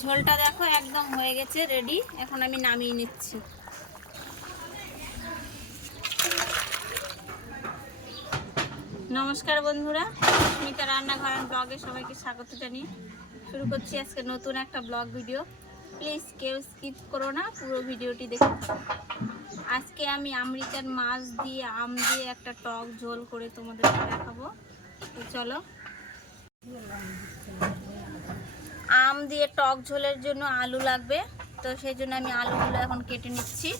ঝোলটা দেখো একদম হয়ে গেছে, রেডি। এখন আমি নামিয়ে নিচ্ছি। নমস্কার বন্ধুরা, স্মিতা রান্নাঘর এন্ড ব্লগে সবাইকে স্বাগত জানিয়ে শুরু করছি আজকে নতুন একটা ব্লগ ভিডিও। প্লিজ কেউ স্কিপ করো না, পুরো ভিডিওটি দেখো। আজকে আমি আমেরিকান মাছ দিয়ে আম দিয়ে একটা টক ঝোল করে তোমাদেরকে দেখাবো। তো চলো। আম দিয়ে টক ঝোলের জন্য আলু লাগবে, তো সেই জন্য আমি আলুগুলো এখন কেটে নিচ্ছি।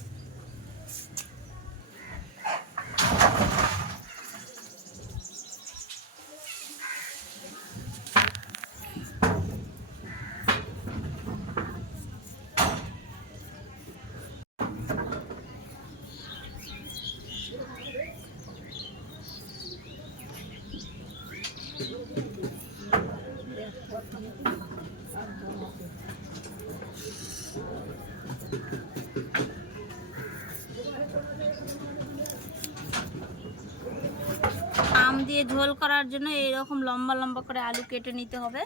আম দিয়ে ঝোল করার জন্য এইরকম লম্বা লম্বা করে আলু কেটে নিতে হবে।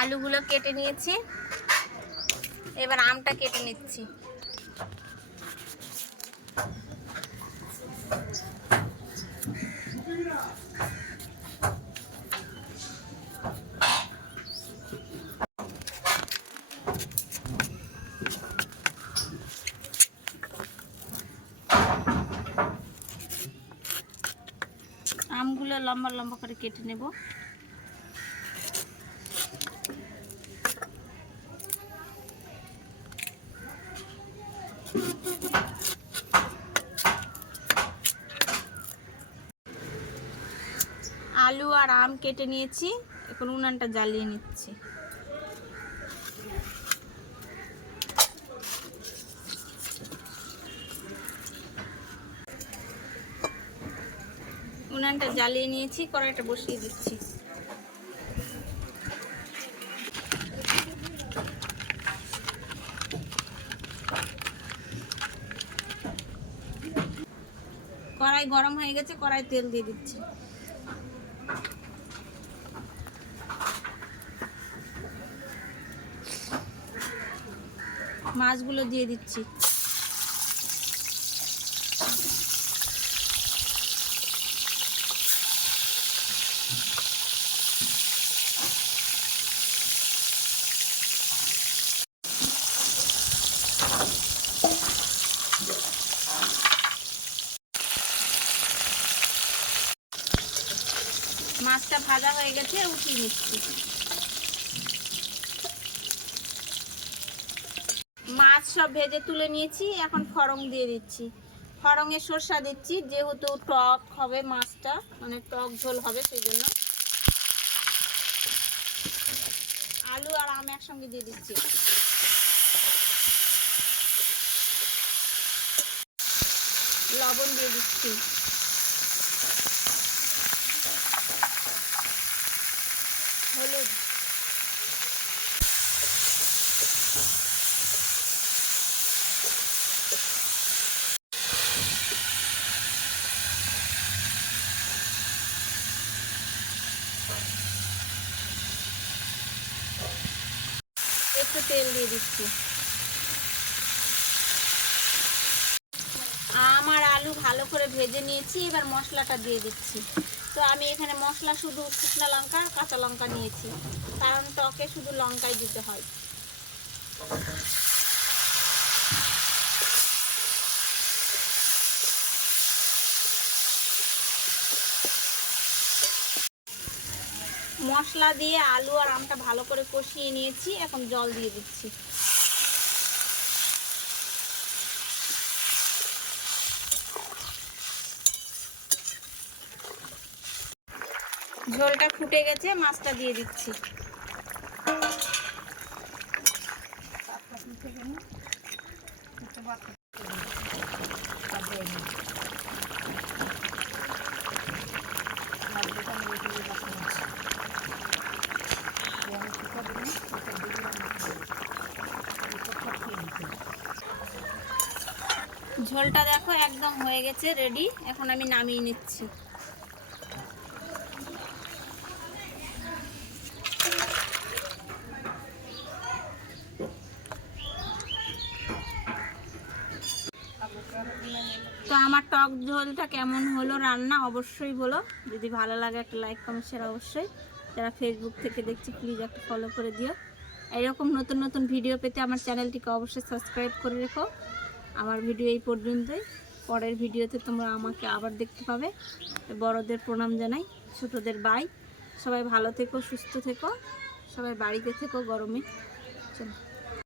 আলুগুলো কেটে নিয়েছি, এবার আমটা কেটে নিচ্ছি। আমগুলো লম্বা লম্বা করে কেটে নেব। আলু আর আম কেটে নিয়েছি, এখন উনানটা জ্বালিয়ে নিচ্ছি। উনানটা জ্বালিয়ে নিয়েছি, কড়াইটা বসিয়ে দিচ্ছি। কড়াই গরম হয়ে গেছে, কড়াই তেল দিয়ে দিচ্ছি। মাছগুলো দিয়ে দিচ্ছি। মাছটা ভাজা হয়ে গেছে, উঠিয়ে নিচ্ছি। মাছ সব ভেজে তুলে নিয়েছি, এখন ফড়ং দিয়ে দিচ্ছি। ফড়ঙে সরষা দিচ্ছি, যেহেতু টক হবে মাছটা, মানে টক ঝোল হবে, সেই জন্য। আলু আর আম একসঙ্গে দিয়ে দিচ্ছি। লবণ দিয়ে দিচ্ছি। হলুদ, একটু তেল দিয়ে দিচ্ছি। আম আর আলু ভালো করে ভেজে নিয়েছি, এবার মশলাটা দিয়ে দিচ্ছি। তো আমি এখানে মশলা শুধু শুকনো লঙ্কা আর কাঁচা লঙ্কা নিয়েছি, কারণ টকে শুধু লঙ্কাই দিতে হয়। মশলা দিয়ে আলু আর আমটা ভালো করে কষিয়ে নিয়েছি, এখন জল দিয়ে দিচ্ছি। ঝোলটা ফুটে গেছে, মাছটা দিয়ে দিচ্ছি। ঝোলটা দেখো একদম হয়ে গেছে, রেডি। এখন আমি নামিয়ে নিচ্ছি। তো আমার টক ঝোলটা কেমন হলো রান্না অবশ্যই বলো। যদি ভালো লাগে একটা লাইক কমেন্ট শেয়ার অবশ্যই। যারা ফেসবুক থেকে দেখছি প্লিজ একটা ফলো করে দিও। এরকম নতুন নতুন ভিডিও পেতে আমার চ্যানেলটিকে অবশ্যই সাবস্ক্রাইব করে রেখো। আমার ভিডিও এই পর্যন্তই। পরের ভিডিওতে তোমরা আমাকে আবার দেখতে পাবে। বড়দের প্রণাম জানাই, ছোটদের বাই। সবাই ভালো থেকো, সুস্থ থেকো, সবাই বাড়িতে থেকো গরমে। চলো।